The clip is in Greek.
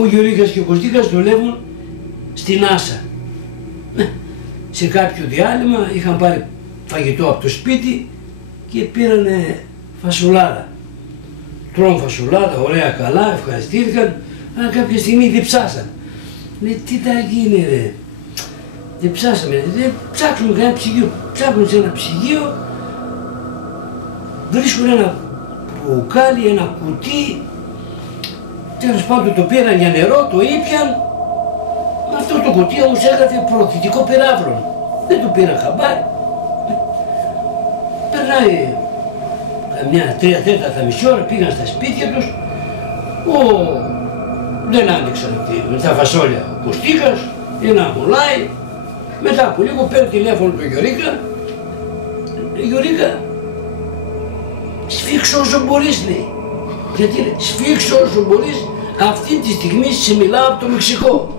Ο Γιωρίκας και ο Κωστίκας δουλεύουν στην Άσα. Σε κάποιο διάλειμμα είχαν πάρει φαγητό από το σπίτι και πήρανε φασουλάδα. Τρώνε φασουλάδα, ωραία, καλά, ευχαριστήθηκαν, αλλά κάποια στιγμή διψάσαν. Λέει, τι θα γίνει ρε, διψάσαμε, ψάχνουμε κανένα ψυγείο, ψάχνουν σε ένα ψυγείο, βρίσκουν ένα μπουκάλι, ένα κουτί, τέλος πάντων το πήραν για νερό, το ήπιαν, αυτό το κουτί όμως έγραφε προωθητικό πυράβλων, δεν το πήραν χαμπάρι. Περνάει μια 3/4 μισή ώρα, πήγαν στα σπίτια τους, δεν άνοιξαν τα φασόλια ο Κωστίκας, ένα μουλάει, μετά από λίγο παίρνει τηλέφωνο του Γιωρίκα, Γιωρίκα, σφίξω όσο μπορείς λέει, γιατί λέει, σφίξω όσο μπορείς, αυτή τη στιγμή σε μιλάω από το Μεξικό.